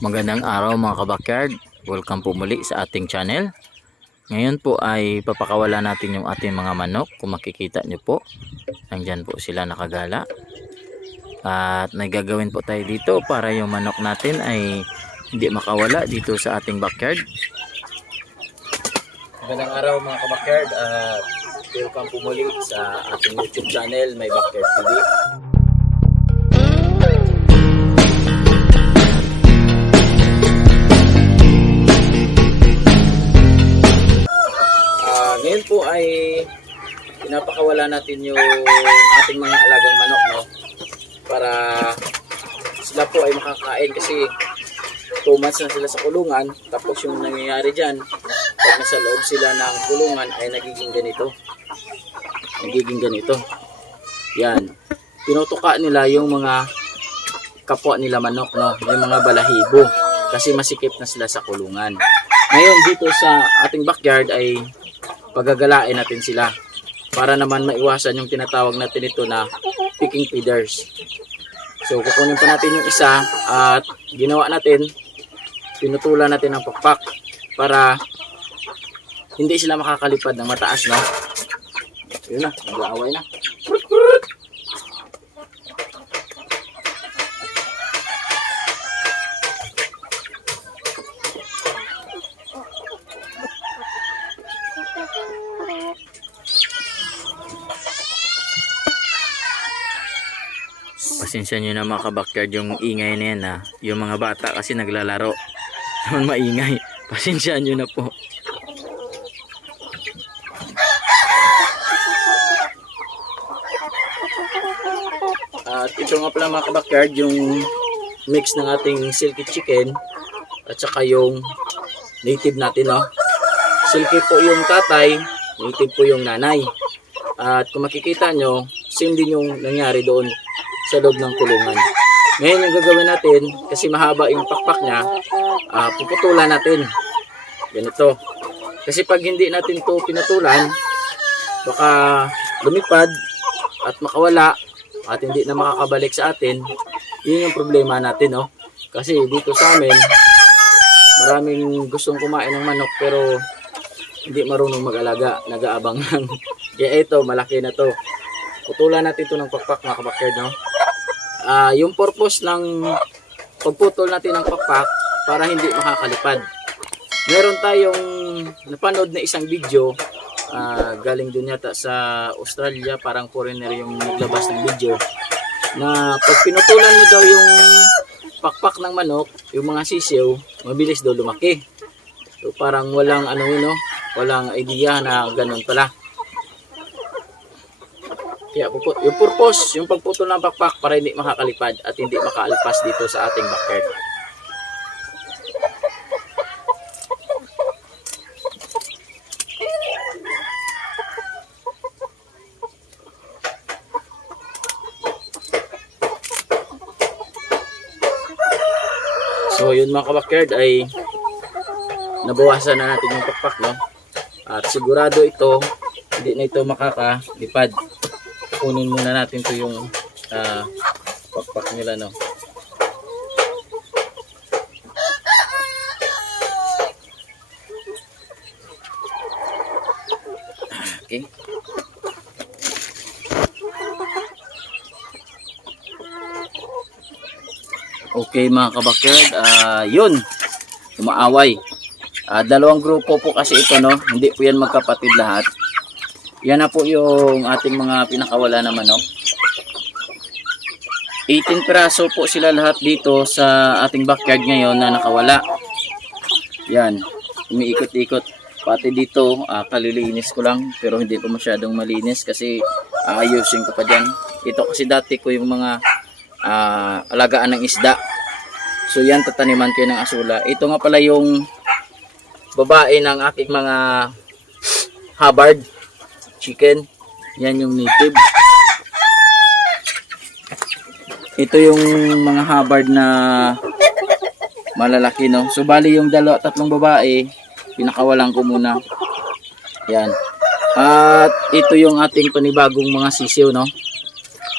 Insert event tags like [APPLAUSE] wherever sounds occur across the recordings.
Magandang araw mga kabakyard. Welcome po muli sa ating channel. Ngayon po ay papakawala natin yung ating mga manok. Kung makikita nyo po, nandyan po sila nakagala. At may gagawin po tayo dito para yung manok natin ay hindi makawala dito sa ating backyard. Magandang araw mga kabakyard at welcome po muli sa ating YouTube channel, May Backyard TV. Ay pinapakawala natin yung ating mga alagang manok no? Para sila po ay makakain kasi 2 months na sila sa kulungan tapos yung nangyayari dyan pag nasa loob sila ng kulungan ay nagiging ganito. Nagiging ganito. Yan. Tinutuka nila yung mga kapwa nila manok no? Yung mga balahibo. Kasi masikip na sila sa kulungan. Ngayon dito sa ating backyard ay pagagalain natin sila para naman maiwasan yung tinatawag natin ito na picking feeders. So kukunin pa natin yung isa at ginawa natin, pinutulan natin ng pakpak para hindi sila makakalipad ng mataas, no? Yun na, nag-aaway na. Pasensya nyo na mga kabakyard yung ingay na yan ha. Yung mga bata kasi naglalaro. [LAUGHS] Naman maingay. Pasensya nyo na po. At ito nga pala mga kabakyard yung mix ng ating silky chicken at saka yung native natin no. Silky po yung tatay, native po yung nanay. At kung makikita nyo, same din yung nangyari doon sa loob ng kulungan. Ngayon yung gagawin natin, kasi mahaba yung pakpak niya, ah, puputulan natin. Ganito. Kasi pag hindi natin to pinutulan, baka lumipad at makawala at hindi na makakabalik sa atin, yun yung problema natin, no? Kasi dito sa amin, maraming gustong kumain ng manok pero hindi marunong mag-alaga, nag-aabang lang. [LAUGHS] Kaya ito, malaki na to. Putulan natin ito ng pakpak mga kabakyard, no? Ah, yung purpose ng pagputol natin ng pakpak para hindi makakalipad. Meron tayong napanood na isang video ah, galing dun yata sa Australia, parang foreigner yung naglabas ng video na pag pinutulan mo daw yung pakpak ng manok, yung mga sisiw, mabilis daw lumaki. So parang walang ano yun, no? walang idea na ganun pala. Kaya yung purpose, yung pagputol ng pakpak para hindi makakalipad at hindi makaalpas dito sa ating backyard. So yun mga kabakyard ay nabawasan na natin yung pakpak no. At sigurado ito hindi na ito makakalipad. Kunin muna natin to yung ah, pakpak nila no. Okay. Okay mga kabakyard, ah yun, umaaway. Ah, dalawang grupo po kasi ito no, hindi po yan magkapatid lahat. Yan na po yung ating mga pinakawala na manok. 18 piraso po sila lahat dito sa ating backyard ngayon na nakawala. Yan, umiikot-ikot. Pati dito, ah, kalilinis ko lang pero hindi pa masyadong malinis kasi aayusin ko pa dyan. Ito kasi dati ko yung mga ah, alagaan ng isda. So yan, tataniman ko ng asula. Ito nga pala yung babae ng aking mga habard chicken. Yan yung native. Ito yung mga habard na malalaki, no? So, bali yung dalawa, tatlong babae, pinakawalan ko muna. Yan. At ito yung ating panibagong mga sisiw, no?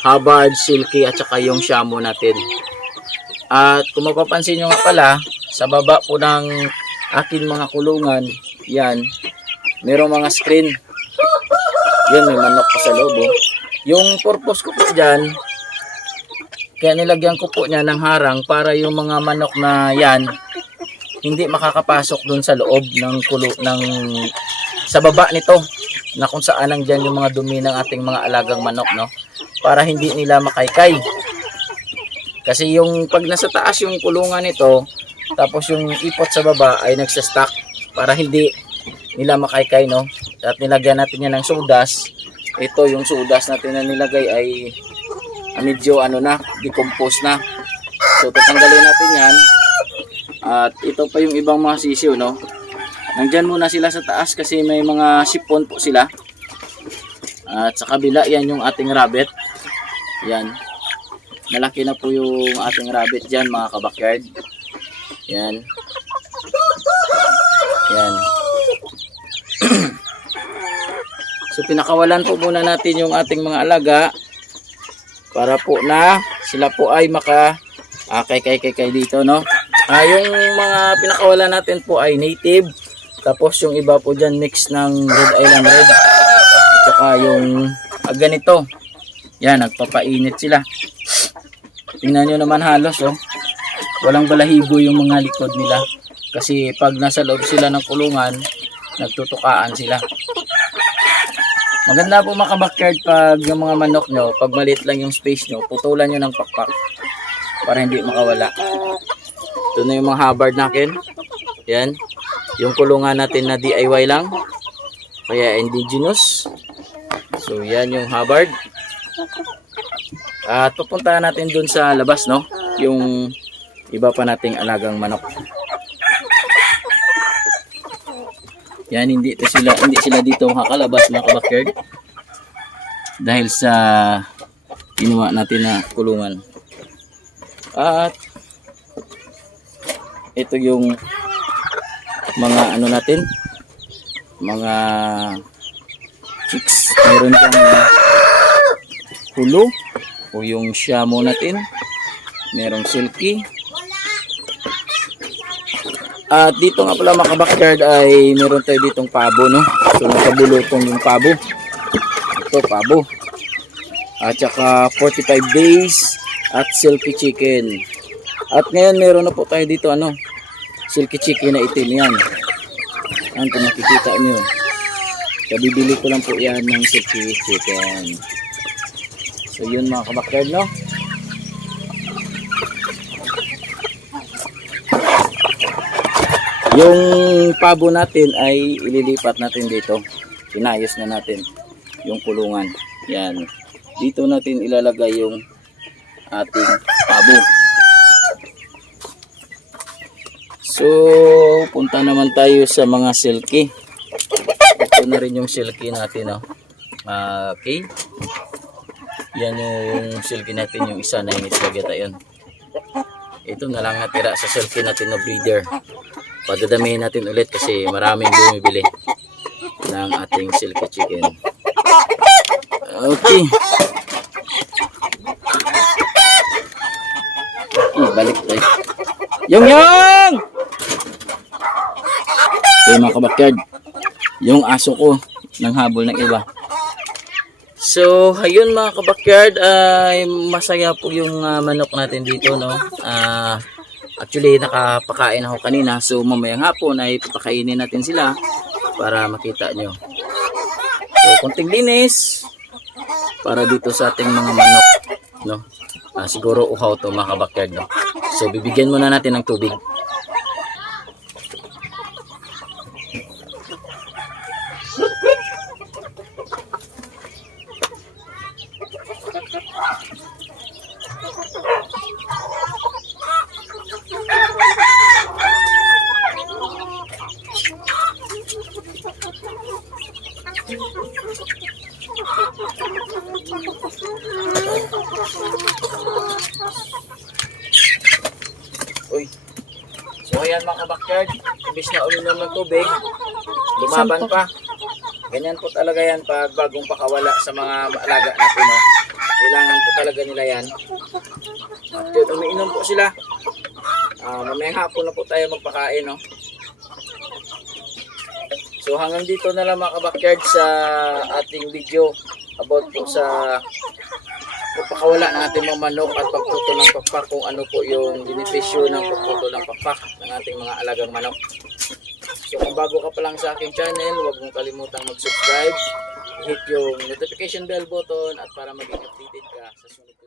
Hubbard, Silky, at saka yung Shamu natin. At kung mapapansin nyo nga pala, sa baba po ng akin mga kulungan, yan, merong mga screen. Yan, may manok pa sa loob. oh. Yung purpose ko po dyan, kaya nilagyan ko po niya ng harang para yung mga manok na yan, hindi makakapasok dun sa loob ng kulo ng sa baba nito na kung saan nandyan yung mga dumi ng ating mga alagang manok no para hindi nila makaykay kasi yung pag nasa taas yung kulungan nito tapos yung ipot sa baba ay nagsa-stack para hindi nila makaykay no at nilagyan natin yan ng sodas ito yung sodas natin na nilagay ay ah, medyo ano na decompose na so tatanggalin natin yan at ito pa yung ibang mga sisiw, no? Nandyan muna sila sa taas kasi may mga sipon po sila. At sa kabila, yan yung ating rabbit. Yan. Malaki na po yung ating rabbit dyan, mga kabakyard. Yan. Yan. So, pinakawalan po muna natin yung ating mga alaga para po na sila po ay maka ah, kay kay kay kay dito, no? Ah, yung mga pinakawala natin po ay native. Tapos yung iba po dyan mix ng Red Island Red. At saka yung ah, ganito. Yan, nagpapainit sila. Tingnan nyo naman halos, oh. Walang balahibo yung mga likod nila. Kasi pag nasa loob sila ng kulungan, nagtutukaan sila. Maganda po mga backyard pag yung mga manok nyo, pag maliit lang yung space nyo, putulan nyo ng pakpak para hindi makawala. Ito na yung mga habard natin. Yan. Yung kulungan natin na DIY lang. Kaya indigenous. So yan yung habard. At pupuntahan natin dun sa labas, no? Yung iba pa nating alagang manok. Yan, hindi to sila hindi sila dito makakalabas mga kabakyard. Dahil sa ginawa natin na kulungan. At ito yung mga ano natin mga chicks meron diyang hulo o yung shamo natin merong silky at dito nga pala mga backyard ay meron tayo ditong pabo no? So nakabulutong yung pabo. Ito pabo. At saka 45 days at silky chicken. At ngayon meron na po tayo dito ano? Silky chicken na itim yan. Yan kung makikita nyo kabibili ko lang po yan ng silky chicken. So yun mga kabakyard no yung pabo natin ay ililipat natin dito pinayos na natin yung kulungan yan dito natin ilalagay yung ating pabo So, punta naman tayo sa mga silky. Ito na rin yung silky natin, no? Ah, okay. Yan yung silky natin, yung isa na yung itlageta yun. Ito na lang natira sa silky natin na breeder. Padadamihin natin ulit kasi maraming bumibili ng ating silky chicken. Okay. Okay, balik tayo. Yung yung! Okay mga kabakyard, yung aso ko nang habol ng iba. So, ayun mga kabakyard, ay masaya po yung ah, manok natin dito, no? Ah, actually, nakapakain ako kanina. So, mamayang hapon ay papakainin natin sila para makita nyo. So, konting linis para dito sa ating mga manok, no? Ah, siguro uhaw to mga kabakyard, no? So, bibigyan muna natin ng tubig. So ayan mga backyard, imbis na uminom ng tubig, lumaban pa. Ganyan po talaga yan pag bagong pakawala sa mga alaga natin. No? Kailangan po talaga nila yan. At yun, umiinom po sila. Ah, mamayang hapon na po tayo magpakain, no? So hanggang dito na lang mga kabakyard sa ating video about po sa pagpakawala ng ating mga manok at pagputol ng pakpak kung ano po yung benepisyo ng pagputol ng pakpak ng ating mga alagang manok. So kung bago ka pa lang sa aking channel, huwag mong kalimutang mag-subscribe, hit yung notification bell button at para maging updated ka sa sunod